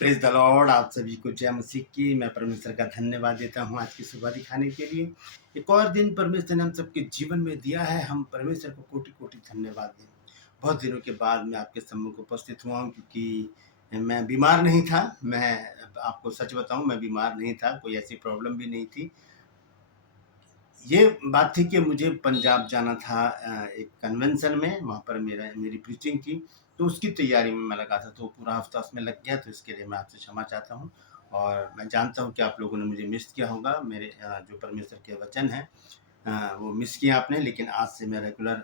Praise the Lord. आप सभी को जय मसीह की। मैं परमेश्वर का धन्यवाद देता हूँ आज की सुबह दिखाने के लिए। एक और दिन परमेश्वर ने हम सबके जीवन में दिया है। हम परमेश्वर को कोटि कोटि धन्यवाद दें। बहुत दिनों के बाद मैं आपके सम्मुख उपस्थित हुआ हूँ, क्योंकि मैं बीमार नहीं था। मैं आपको सच बताऊं, मैं बीमार नहीं था, कोई ऐसी प्रॉब्लम भी नहीं थी। ये बात थी कि मुझे पंजाब जाना था एक कन्वेंशन में, वहाँ पर मेरी प्रीचिंग थी, तो उसकी तैयारी में मैं लगा था, तो पूरा हफ्ता उसमें लग गया। तो इसके लिए मैं आपसे क्षमा चाहता हूँ। और मैं जानता हूँ कि आप लोगों ने मुझे मिस किया होगा। मेरे जो परमेश्वर के वचन हैं वो मिस किया आपने, लेकिन आज से मैं रेगुलर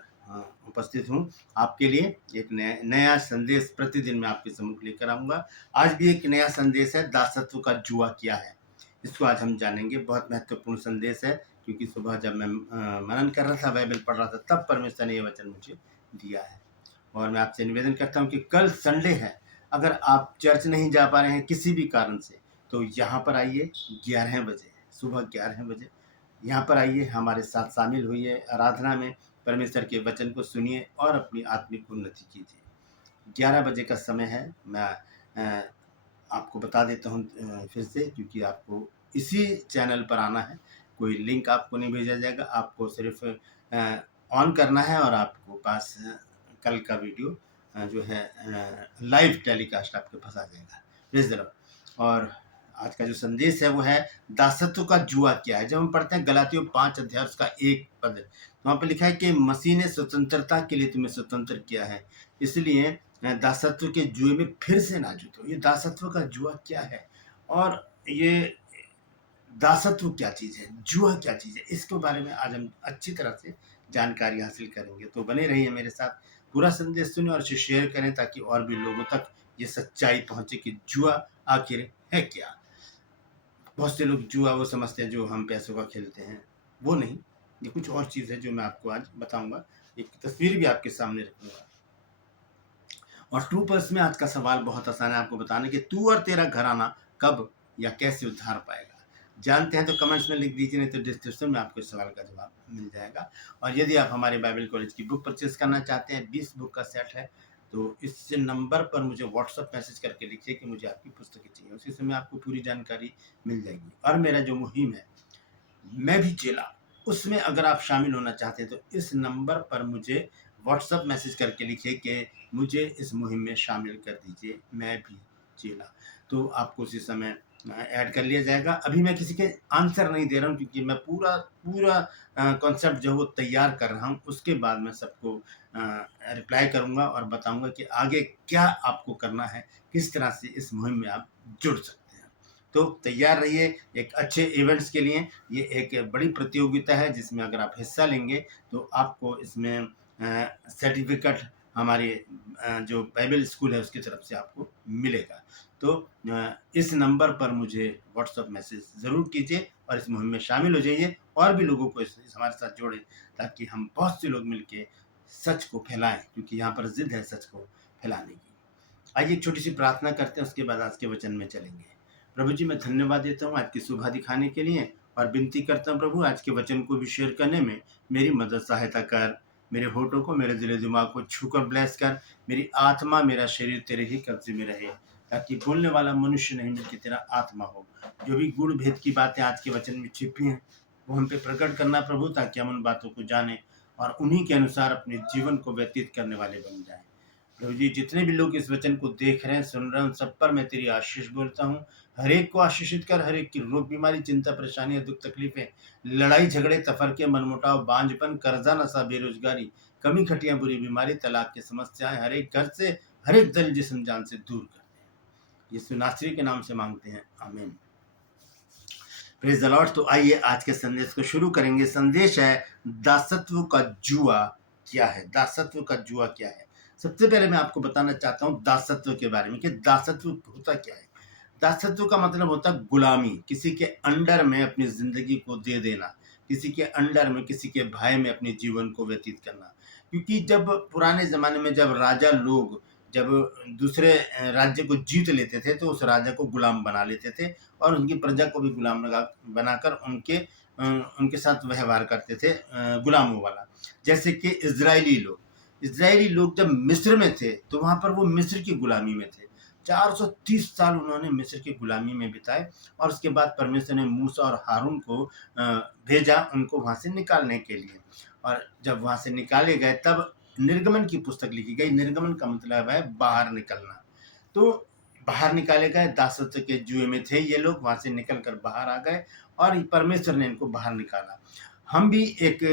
उपस्थित हूँ आपके लिए। एक नया संदेश प्रतिदिन मैं आपके सम्मुख लेकर आऊँगा। आज भी एक नया संदेश है, दासत्व का जुआ क्या है, इसको आज हम जानेंगे। बहुत महत्वपूर्ण संदेश है, क्योंकि सुबह जब मैं मनन कर रहा था, बाइबल पढ़ रहा था, तब परमेश्वर ने ये वचन मुझे दिया है। और मैं आपसे निवेदन करता हूँ कि कल संडे है, अगर आप चर्च नहीं जा पा रहे हैं किसी भी कारण से, तो यहाँ पर आइए 11 बजे, सुबह 11 बजे यहाँ पर आइए, हमारे साथ शामिल होइए आराधना में। परमेश्वर के वचन को सुनिए और अपनी आत्मिक उन्नति कीजिए। 11 बजे का समय है। मैं आपको बता देता हूँ फिर से, क्योंकि आपको इसी चैनल पर आना है। कोई लिंक आपको नहीं भेजा जाएगा, आपको सिर्फ ऑन करना है और आपको पास कल का वीडियो जो है लाइव टेलीकास्ट आपके पास आ जाएगा। प्लीज जरा। और आज का जो संदेश है वो है दासत्व का जुआ क्या है। जब हम पढ़ते हैं गलातियों 5 अध्याय उसका 1 पद, तो वहाँ पर लिखा है कि मसीह ने स्वतंत्रता के लिए तुम्हें स्वतंत्र किया है, इसलिए दासत्व के जुए में फिर से ना जुटो। ये दासत्व का जुआ क्या है, और ये दासत्व क्या चीज़ है, जुआ क्या चीज़ है, इसके बारे में आज हम अच्छी तरह से जानकारी हासिल करेंगे। तो बने रहिए मेरे साथ, पूरा संदेश सुने और इसे शेयर करें, ताकि और भी लोगों तक ये सच्चाई पहुंचे कि जुआ आखिर है क्या। बहुत से लोग जुआ वो समझते हैं जो हम पैसों का खेलते हैं, वो नहीं, ये कुछ और चीज़ है जो मैं आपको आज बताऊंगा। एक तस्वीर भी आपके सामने रखूंगा। और ट्रू पर्स में आज का सवाल बहुत आसान है आपको बताने कि तू और तेरा घराना कब या कैसे उद्धार पाएगा। जानते हैं तो कमेंट्स में लिख दीजिए, नहीं तो डिस्क्रिप्शन में आपको इस सवाल का जवाब मिल जाएगा। और यदि आप हमारे बाइबल कॉलेज की बुक परचेज करना चाहते हैं, 20 बुक का सेट है, तो इस नंबर पर मुझे व्हाट्सअप मैसेज करके लिखिए कि मुझे आपकी पुस्तकें चाहिए। उसी समय आपको पूरी जानकारी मिल जाएगी। और मेरा जो मुहिम है, मैं भी चेला, उसमें अगर आप शामिल होना चाहते हैं तो इस नंबर पर मुझे व्हाट्सअप मैसेज करके लिखिए कि मुझे इस मुहिम में शामिल कर दीजिए, मैं भी चेला। तो आपको उसी समय ऐड कर लिया जाएगा। अभी मैं किसी के आंसर नहीं दे रहा हूँ, क्योंकि मैं पूरा पूरा कॉन्सेप्ट जो है वो तैयार कर रहा हूँ। उसके बाद मैं सबको रिप्लाई करूँगा और बताऊँगा कि आगे क्या आपको करना है, किस तरह से इस मुहिम में आप जुड़ सकते हैं। तो तैयार रहिए एक अच्छे इवेंट्स के लिए। ये एक बड़ी प्रतियोगिता है, जिसमें अगर आप हिस्सा लेंगे तो आपको इसमें सर्टिफिकेट हमारे जो बाइबल स्कूल है उसकी तरफ से आपको मिलेगा। तो इस नंबर पर मुझे व्हाट्सअप मैसेज ज़रूर कीजिए और इस मुहिम में शामिल हो जाइए, और भी लोगों को इस हमारे साथ जोड़ें, ताकि हम बहुत से लोग मिलके सच को फैलाएं, क्योंकि यहाँ पर ज़िद है सच को फैलाने की। आइए एक छोटी सी प्रार्थना करते हैं, उसके बाद आज के वचन में चलेंगे। प्रभु जी, मैं धन्यवाद देता हूँ आज की सुबह दिखाने के लिए, और विनती करता हूँ प्रभु, आज के वचन को भी शेयर करने में मेरी मदद सहायता कर। मेरे होठों को, मेरे दिल दिमाग को छूकर ब्लेस कर। मेरी आत्मा, मेरा शरीर तेरे ही कब्जे में रहे, ताकि बोलने वाला मनुष्य नहीं बल्कि तेरा आत्मा हो। जो भी गुण भेद की बातें आज के वचन में छिपी हैं, वो हम पे प्रकट करना प्रभु, ताकि हम उन बातों को जानें और उन्हीं के अनुसार अपने जीवन को व्यतीत करने वाले बन जाएं। प्रभु जी, जितने भी लोग इस वचन को देख रहे हैं, सुन रहे हैं, उन सब पर मैं तेरी आशीष बोलता हूँ। हर एक को आशीषित कर। हर एक की रोग, बीमारी, चिंता, परेशानियां, दुख, तकलीफें, लड़ाई झगड़े, तफरके, मनमुटाव, बांझपन, कर्जा, नशा, बेरोजगारी, कमी, खटिया, बुरी बीमारी, तलाक की समस्याएं हर एक घर से, हर एक दल जिस्म जान से दूर कर दे। यीशु नासरी के नाम से मांगते हैं, आमीन। Praise the Lord. तो आइए आज के संदेश को शुरू करेंगे। संदेश है दासत्व का जुआ क्या है। दासत्व का जुआ क्या है। सबसे पहले मैं आपको बताना चाहता हूँ दासत्व के बारे में कि दासत्व होता क्या है। दासत्व का मतलब होता है गुलामी, किसी के अंडर में अपनी जिंदगी को दे देना, किसी के अंडर में, किसी के भय में अपने जीवन को व्यतीत करना। क्योंकि जब पुराने जमाने में जब राजा लोग जब दूसरे राज्य को जीत लेते थे, तो उस राजा को गुलाम बना लेते थे और उनकी प्रजा को भी गुलाम बनाकर उनके साथ व्यवहार करते थे, गुलामों वाला। जैसे कि इजरायली लोग जब मिस्र में थे, तो वहां पर वो मिस्र की गुलामी में थे। 430 साल उन्होंने मिस्र की गुलामी में बिताए और उसके बाद परमेश्वर ने मूसा और हारून को भेजा उनको वहाँ से निकालने के लिए। और जब वहाँ से निकाले गए तब निर्गमन की पुस्तक लिखी गई। निर्गमन का मतलब है बाहर निकलना। तो बाहर निकाले गए, दासत्व के जुए में थे ये लोग, वहाँ से निकल कर बाहर आ गए और परमेश्वर ने इनको बाहर निकाला। हम भी एक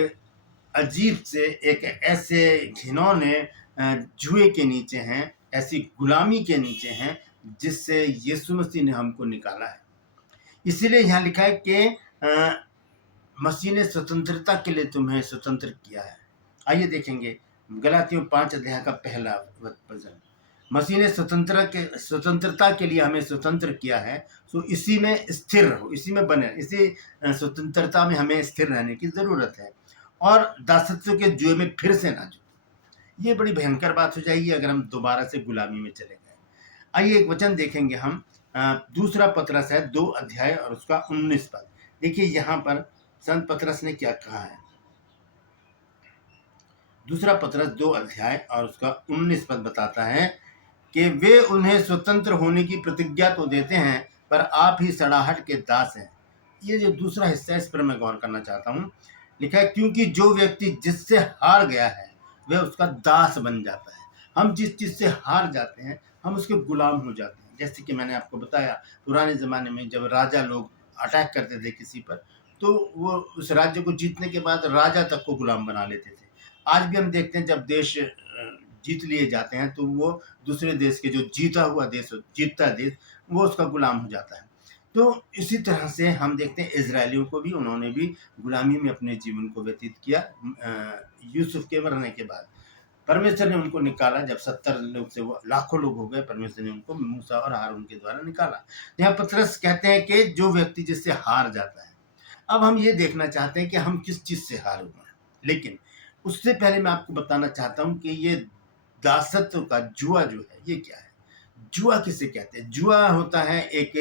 अजीब से, एक ऐसे घिनौने जुए के नीचे हैं, ऐसी गुलामी के नीचे हैं जिससे यीशु मसीह ने हमको निकाला है। इसीलिए यहाँ लिखा है कि मसीह ने स्वतंत्रता के लिए तुम्हें स्वतंत्र किया है। आइए देखेंगे गलातियों 5 अध्याय का पहला वचन। मसीह ने स्वतंत्रता के लिए हमें स्वतंत्र किया है, तो इसी में स्थिर रहो, इसी में बने, इसी स्वतंत्रता में हमें स्थिर रहने की जरूरत है और दासत्व के जुए में फिर से ना जुड़ो। ये बड़ी भयंकर बात हो जाएगी अगर हम दोबारा से गुलामी में चले गए। आइए एक वचन देखेंगे हम, दूसरा पतरस है 2 अध्याय और उसका 19 पद। देखिए यहाँ पर संत पतरस ने क्या कहा है। दूसरा पतरस 2 अध्याय और उसका 19 पद बताता है कि वे उन्हें स्वतंत्र होने की प्रतिज्ञा तो देते हैं पर आप ही सड़ाहट के दास हैं। ये जो दूसरा हिस्सा है इस पर मैं गौर करना चाहता हूँ। लिखा है क्योंकि जो व्यक्ति जिससे हार गया है वह उसका दास बन जाता है। हम जिस चीज से हार जाते हैं हम उसके गुलाम हो जाते हैं। जैसे कि मैंने आपको बताया, पुराने जमाने में जब राजा लोग अटैक करते थे किसी पर, तो वो उस राज्य को जीतने के बाद राजा तक को गुलाम बना लेते थे। आज भी हम देखते हैं जब देश जीत लिए जाते हैं तो वो दूसरे देश के जो जीतता देश वो उसका गुलाम हो जाता है। तो इसी तरह से हम देखते हैं इजरायलियों को भी, उन्होंने भी गुलामी में अपने जीवन को व्यतीत किया। यूसुफ के मरने के बाद परमेश्वर ने उनको निकाला। जब 70 लोग से वो लाखों लोग हो गए, परमेश्वर ने उनको मूसा और हारून के द्वारा निकाला। यहाँ पतरस कहते हैं कि जो व्यक्ति जिससे हार जाता है। अब हम ये देखना चाहते हैं कि हम किस चीज से हारे हुए हैं, लेकिन उससे पहले मैं आपको बताना चाहता हूं कि ये दासत्व का जुआ जो है ये क्या है। जुआ किसे कहते हैं? जुआ होता है एक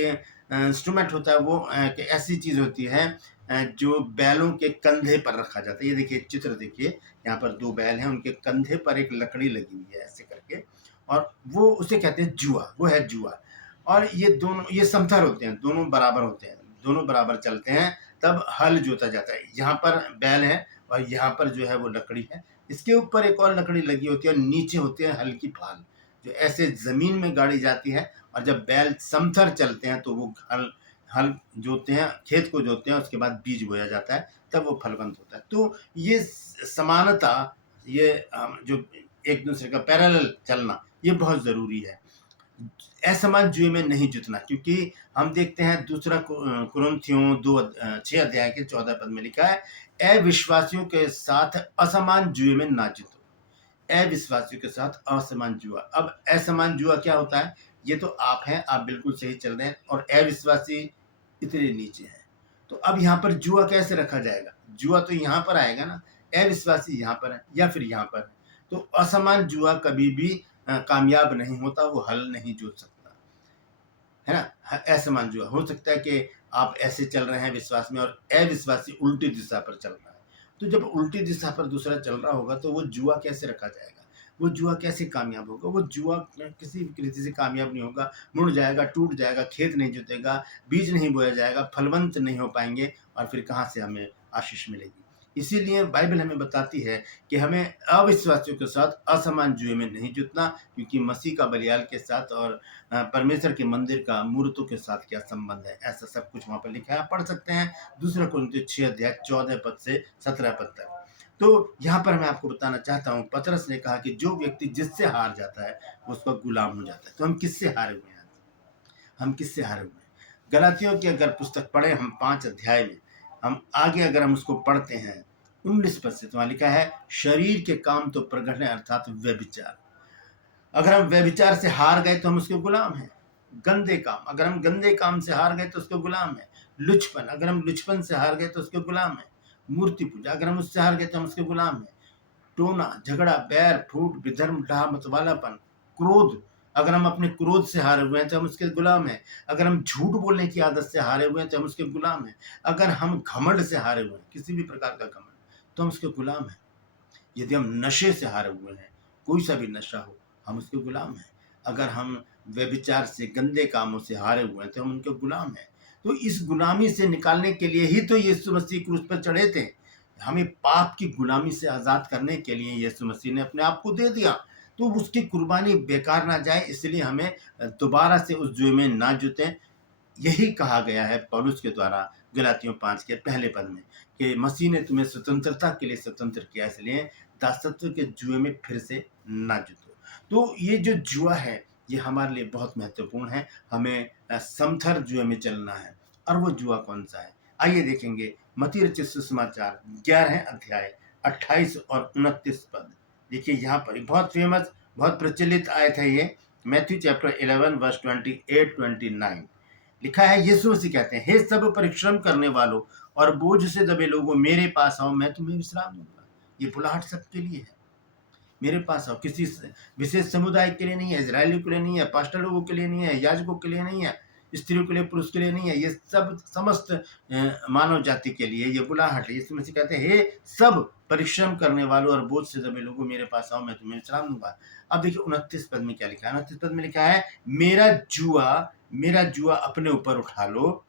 इंस्ट्रूमेंट होता है, वो एक ऐसी चीज होती है जो बैलों के कंधे पर रखा जाता है। ये देखिए चित्र देखिए, यहाँ पर 2 बैल हैं, उनके कंधे पर एक लकड़ी लगी हुई है ऐसे करके, और वो उसे कहते हैं जुआ, वो है जुआ। और ये दोनों ये समथर होते हैं, दोनों बराबर होते हैं, दोनों बराबर चलते हैं, तब हल जोता जाता है। यहाँ पर बैल है और यहाँ पर जो है वो लकड़ी है, इसके ऊपर एक और लकड़ी लगी होती है और नीचे होती है हल की फाल जो ऐसे जमीन में गाड़ी जाती है। और जब बैल समथर चलते हैं तो वो हल जोतते हैं, खेत को जोतते हैं, उसके बाद बीज बोया जाता है, तब वो फलवंत होता है। तो ये समानता, ये जो एक दूसरे का पैरेलल चलना, ये बहुत जरूरी है। असमान जुए में नहीं जुतना, क्योंकि हम देखते हैं दूसरा कुरिन्थियों 6 अध्याय के 14 पद में लिखा है अविश्वासियों के साथ असमान जुए में ना जीतो। अविश्वासियों के साथ असमान जुआ। अब असमान जुआ क्या होता है? ये तो आप हैं, आप बिल्कुल सही चल रहे हैं और अविश्वासी इतने नीचे हैं। तो अब यहाँ पर जुआ कैसे रखा जाएगा? जुआ तो यहाँ पर आएगा ना, अविश्वासी यहाँ पर है या फिर यहाँ पर है। तो असमान जुआ कभी भी कामयाब नहीं होता, वो हल नहीं जोत सकता है ना। असमान जुआ हो सकता है कि आप ऐसे चल रहे हैं विश्वास में और अविश्वासी उल्टी दिशा पर चल रहा है। तो जब उल्टी दिशा पर दूसरा चल रहा होगा तो वो जुआ कैसे रखा जाएगा? वो जुआ कैसे कामयाब होगा? वो जुआ किसी भी रीति से कामयाब नहीं होगा, मुड़ जाएगा, टूट जाएगा, खेत नहीं जुतेगा, बीज नहीं बोया जाएगा, फलवंत नहीं हो पाएंगे और फिर कहाँ से हमें आशीष मिलेगी। इसीलिए बाइबल हमें बताती है कि हमें अविश्वासियों के साथ असमान जुए में नहीं जुतना, क्योंकि मसीह का बलियाल के साथ और परमेश्वर के मंदिर का मूर्तों के साथ क्या संबंध है, ऐसा सब कुछ वहां पर लिखा है। आप पढ़ सकते हैं दूसरा कुरिन्थियों 6 अध्याय 14 पद से 17 पद तक। तो यहाँ पर मैं आपको बताना चाहता हूँ, पतरस ने कहा कि जो व्यक्ति जिससे हार जाता है वो उसका गुलाम हो जाता है। तो हम किससे हारे हुए हैं? हम किससे हारे हुए हैं? गलातियों की अगर पुस्तक पढ़े हम 5 अध्याय में, हम आगे अगर हम उसको पढ़ते हैं 19 पद से, तो वहां लिखा है शरीर के काम तो प्रगट है, अर्थात व्यभिचार। अगर हम व्यभिचार से हार गए तो हम उसके गुलाम हैं। गंदे काम, अगर हम गंदे काम से हार गए तो उसके गुलाम है। लुचपन, अगर हम लुचपन से हार गए तो उसके गुलाम है। मूर्ति पूजा, अगर हम उससे हार गए तो हम उसके गुलाम है। टोना झगड़ा, बैर फूट, विधर्म, डाह मतवालापन, क्रोध, अगर हम अपने क्रोध से हारे हुए हैं तो हम उसके गुलाम हैं। अगर हम झूठ बोलने की आदत से हारे हुए हैं तो हम उसके गुलाम हैं। अगर हम घमंड से हारे हुए हैं, किसी भी प्रकार का घमंड, तो हम उसके गुलाम हैं। यदि हम नशे से हारे हुए हैं, कोई सा भी नशा हो, हम उसके गुलाम हैं। अगर हम व्यभिचार से, गंदे कामों से हारे हुए हैं तो हम उनके गुलाम हैं। तो इस गुलामी से निकालने के लिए ही तो यीशु मसीह क्रूस पर चढ़े थे। हमें पाप की गुलामी से आज़ाद करने के लिए यीशु मसीह ने अपने आप को दे दिया। तो उसकी कुर्बानी बेकार ना जाए, इसलिए हमें दोबारा से उस जुए में ना जुटें। यही कहा गया है पौलुस के द्वारा गलातियों 5 के पहले पद में कि मसीह ने तुम्हें स्वतंत्रता के लिए स्वतंत्र किया, इसलिए दासत्व के जुए में फिर से ना जुटो। तो ये जो जुआ है ये हमारे लिए बहुत महत्वपूर्ण है। हमें समथर जुए में चलना है। और वो जुआ कौन सा है? आइए देखेंगे मत्ती रचित सुसमाचार 11 अध्याय 28 और 29 पद। देखिए यहाँ पर बहुत फेमस, बहुत प्रचलित आयत है ये, मैथ्यू चैप्टर 11 वर्स 28-29। लिखा है, यीशु मसीह कहते हैं, हे सब परिश्रम करने वालों और बोझ से दबे लोगों, मेरे पास आओ, मैं तुम्हें विश्राम दूंगा। ये बुलाहट सबके लिए है। मेरे पास आओ। किसी विशेष समुदाय के लिए नहीं है, इजरायलियों के लिए नहीं है, पास्टर लोगों के लिए नहीं है, याजकों के लिए नहीं है, स्त्रियों के लिए, पुरुष के लिए नहीं है। ये सब समस्त मानव जाति के लिए ये बुलाहट है। यीशु मसीह कहते हैं, हे सब परिश्रम करने वालों और बोझ से दबे लोगों, मेरे पास आओ, मैं तुम्हें विश्राम दूंगा। अब देखिए 29 पद में क्या लिखा है। 29 पद में लिखा है, मेरा जुआ अपने ऊपर उठा लो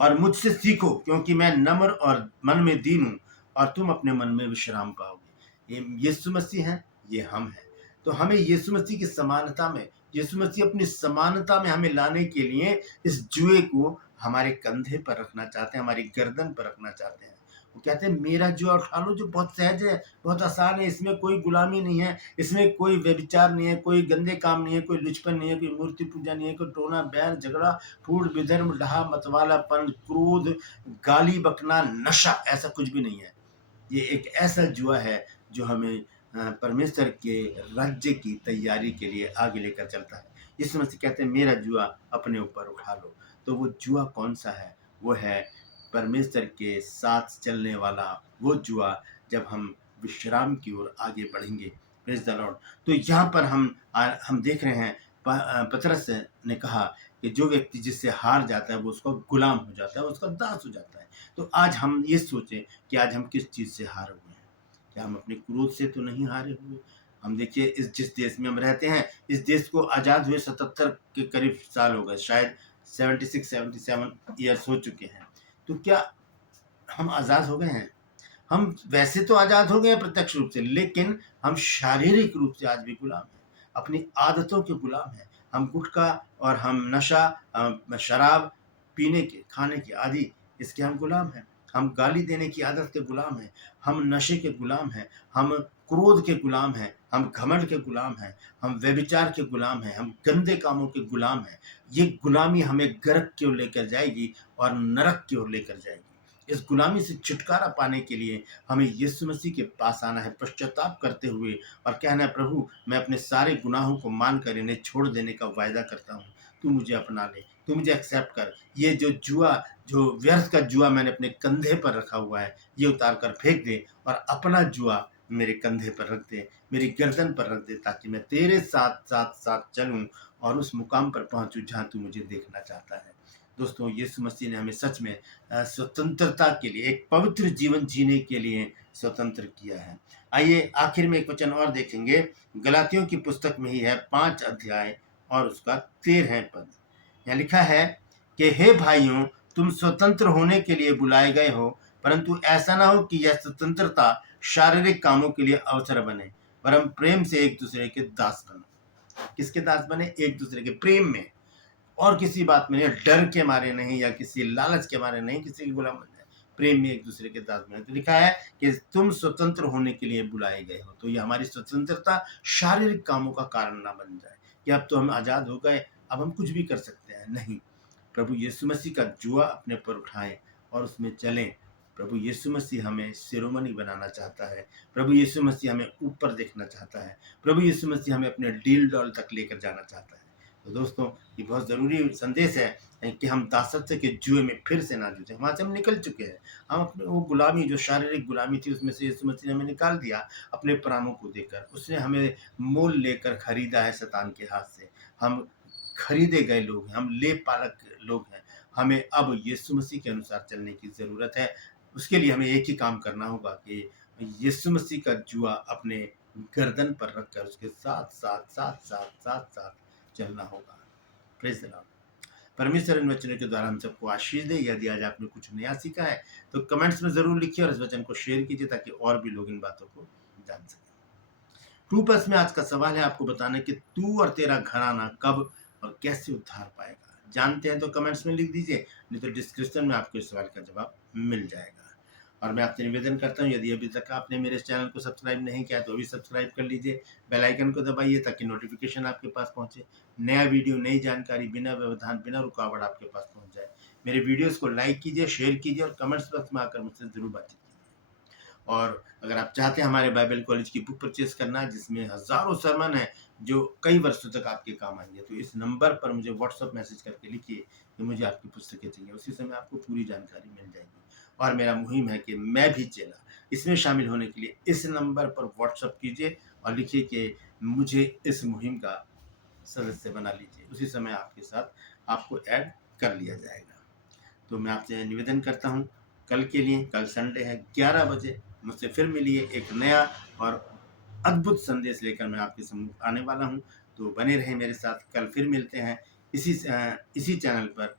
और मुझसे सीखो, क्योंकि मैं नम्र और मन में दीन हूं, और तुम अपने मन में विश्राम पाओगे। ये यीशु मसीह हैं, ये हम हैं। तो हमें यीशु मसीह की समानता में, यीशु मसीह अपनी समानता में हमें लाने के लिए इस जुए को हमारे कंधे पर रखना चाहते हैं, हमारी गर्दन पर रखना चाहते हैं। वो कहते हैं, मेरा जुआ उठा लो, जो बहुत सहज है, बहुत आसान है, इसमें कोई गुलामी नहीं है, इसमें कोई व्यभिचार नहीं है, कोई गंदे काम नहीं है, कोई लुचपन नहीं है, कोई मूर्ति पूजा नहीं है, कोई टोना बैर झगड़ा फूट विधर्म डहा मतवालापन क्रोध गाली बकना नशा, ऐसा कुछ भी नहीं है। ये एक ऐसा जुआ है जो हमें परमेश्वर के राज्य की तैयारी के लिए आगे लेकर चलता है। यीशु मसीह कहते हैं, मेरा जुआ अपने ऊपर उठा लो। तो वो जुआ कौन सा है? वो है परमेश्वर के साथ चलने वाला वो जुआ, जब हम विश्राम की ओर आगे बढ़ेंगे। Praise the Lord. तो यहाँ पर हम देख रहे हैं, पतरस ने कहा कि जो व्यक्ति जिससे हार जाता है वो उसका गुलाम हो जाता है, उसका दास हो जाता है। तो आज हम ये सोचें कि आज हम किस चीज़ से हारे हुए हैं। क्या हम अपने क्रोध से तो नहीं हारे हुए? हम देखिए, इस जिस देश में हम रहते हैं, इस देश को आज़ाद हुए 77 के करीब साल हो गए, शायद 76-77 ईयर्स हो चुके हैं। तो क्या हम आज़ाद हो गए हैं? हम वैसे तो आज़ाद हो गए हैं प्रत्यक्ष रूप से, लेकिन हम शारीरिक रूप से आज भी गुलाम हैं, अपनी आदतों के गुलाम हैं। हम गुटखा और हम नशा, शराब पीने के, खाने के आदि, इसके हम गुलाम हैं। हम गाली देने की आदत के गुलाम हैं, हम नशे के गुलाम हैं, हम क्रोध के गुलाम हैं, हम घमंड के गुलाम हैं, हम व्यभिचार के गुलाम हैं, हम गंदे कामों के गुलाम हैं। ये गुलामी हमें गर्क की ओर लेकर जाएगी और नरक की ओर लेकर जाएगी। इस गुलामी से छुटकारा पाने के लिए हमें यीशु मसीह के पास आना है, पश्चाताप करते हुए, और कहना है, प्रभु मैं अपने सारे गुनाहों को मानकर इन्हें छोड़ देने का वायदा करता हूँ, तू मुझे अपना ले, तू मुझे एक्सेप्ट कर। ये जो जुआ, जो व्यर्थ का जुआ मैंने अपने कंधे पर रखा हुआ है, ये उतार कर फेंक दे और अपना जुआ मेरे कंधे पर रख दे, मेरी गर्दन पर रख दे, ताकि मैं तेरे साथ साथ साथ चलूं और उस मुकाम पर पहुंचूं जहां तू मुझे देखना चाहता है। दोस्तों, यीशु मसीह ने हमें सच में स्वतंत्रता के लिए, एक पवित्र जीवन जीने के लिए स्वतंत्र किया है। आइए आखिर में एक वचन और देखेंगे, गलातियों की पुस्तक में ही है, 5 अध्याय और उसका 13 पद। यहाँ लिखा है कि हे भाइयों, तुम स्वतंत्र होने के लिए बुलाए गए हो, परंतु ऐसा ना हो कि यह स्वतंत्रता शारीरिक कामों के लिए अवसर बने, वरन प्रेम से एक दूसरे के दास बनो। किसके दास बने? एक दूसरे के प्रेम में, और किसी बात में नहीं, डर के मारे नहीं, या किसी लालच के मारे नहीं, किसी के गुलाम बन जाए, प्रेम में एक दूसरे के दास बने। तो लिखा है कि तुम स्वतंत्र होने के लिए बुलाए गए हो। तो ये हमारी स्वतंत्रता शारीरिक कामों का कारण ना बन जाए कि अब तो हम आज़ाद हो गए, अब हम कुछ भी कर सकते हैं। नहीं, प्रभु यीशु मसीह का जुआ अपने पर उठाएं और उसमें चलें। प्रभु यीशु मसीह हमें शिरोमणि बनाना चाहता है, प्रभु यीशु मसीह हमें ऊपर देखना चाहता है, प्रभु यीशु मसीह हमें अपने डील डॉल तक लेकर जाना चाहता है। तो दोस्तों, ये बहुत ज़रूरी संदेश है कि हम दासत्व के जुए में फिर से ना जूझें। वहाँ से हम निकल चुके हैं। हम अपने वो गुलामी, जो शारीरिक गुलामी थी, उसमें से यीशु मसीह ने हमें निकाल दिया अपने प्राणों को देकर। उसने हमें मोल लेकर खरीदा है शैतान के हाथ से। हम खरीदे गए लोग हैं, हम ले पालक लोग हैं। हमें अब यीशु मसीह के अनुसार चलने की ज़रूरत है। उसके लिए हमें एक ही काम करना होगा कि यीशु मसीह का जुआ अपने गर्दन पर रखकर उसके साथ साथ साथ साथ साथ साथ चलना होगा। Praise the Lord. परमेश्वर इन वचनों के द्वारा हम सबको आशीष दे। यदि आज आपने कुछ नया सीखा है तो कमेंट्स में ज़रूर लिखिए और इस वचन को शेयर कीजिए ताकि और भी लोग इन बातों को जान सकें। ट्रू पर्स में आज का सवाल है आपको बताना कि तू और तेरा घराना कब और कैसे उद्धार पाएगा। जानते हैं तो कमेंट्स में लिख दीजिए, नहीं तो डिस्क्रिप्शन में आपको इस सवाल का जवाब मिल जाएगा। और मैं आपसे निवेदन करता हूँ, यदि अभी तक आपने मेरे चैनल को सब्सक्राइब नहीं किया तो अभी सब्सक्राइब कर लीजिए, बेल आइकन को दबाइए ताकि नोटिफिकेशन आपके पास पहुंचे, नया वीडियो नई जानकारी बिना व्यवधान बिना रुकावट आपके पास पहुंच जाए। मेरे वीडियोस को लाइक कीजिए, शेयर कीजिए और कमेंट्स बॉक्स में आकर मुझसे जरूर बातचीत कीजिए। और अगर आप चाहते हैं हमारे बाइबल कॉलेज की बुक परचेज करना है जिसमें हजारों सरमन है जो कई वर्षों तक आपके काम आएंगे, तो इस नंबर पर मुझे व्हाट्सएप मैसेज करके लिखिए कि मुझे आपकी पुस्तकें चाहिए। उसी समय आपको पूरी जानकारी मिल जाएगी। और मेरा मुहिम है कि मैं भी चेला, इसमें शामिल होने के लिए इस नंबर पर व्हाट्सएप कीजिए और लिखिए कि मुझे इस मुहिम का सदस्य बना लीजिए। उसी समय आपके साथ आपको ऐड कर लिया जाएगा। तो मैं आपसे निवेदन करता हूँ, कल के लिए, कल संडे है, 11 बजे मुझसे फिर मिलिए। एक नया और अद्भुत संदेश लेकर मैं आपके सम्मुख आने वाला हूँ। तो बने रहें मेरे साथ। कल फिर मिलते हैं इसी चैनल पर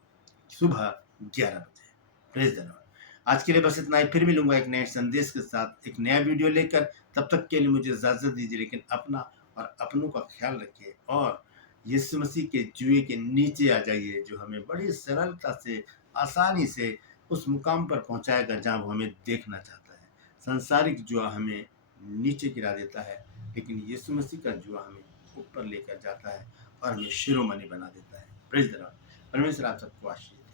सुबह 11 बजे। Praise the Lord. आज के लिए बस इतना ही। फिर मिलूंगा एक नए संदेश के साथ, एक नया वीडियो लेकर। तब तक के लिए मुझे इजाजत दीजिए, लेकिन अपना और अपनों का ख्याल रखिए और यीशु मसीह के जुए के नीचे आ जाइए, जो हमें बड़ी सरलता से, आसानी से उस मुकाम पर पहुंचाएगा जहां वो हमें देखना चाहता है। संसारिक जुआ हमें नीचे गिरा देता है, लेकिन यीशु मसीह का जुआ हमें ऊपर लेकर जाता है और हमें शिरोमणि बना देता है। Praise the Lord. परमेश्वर आप सबको आशीष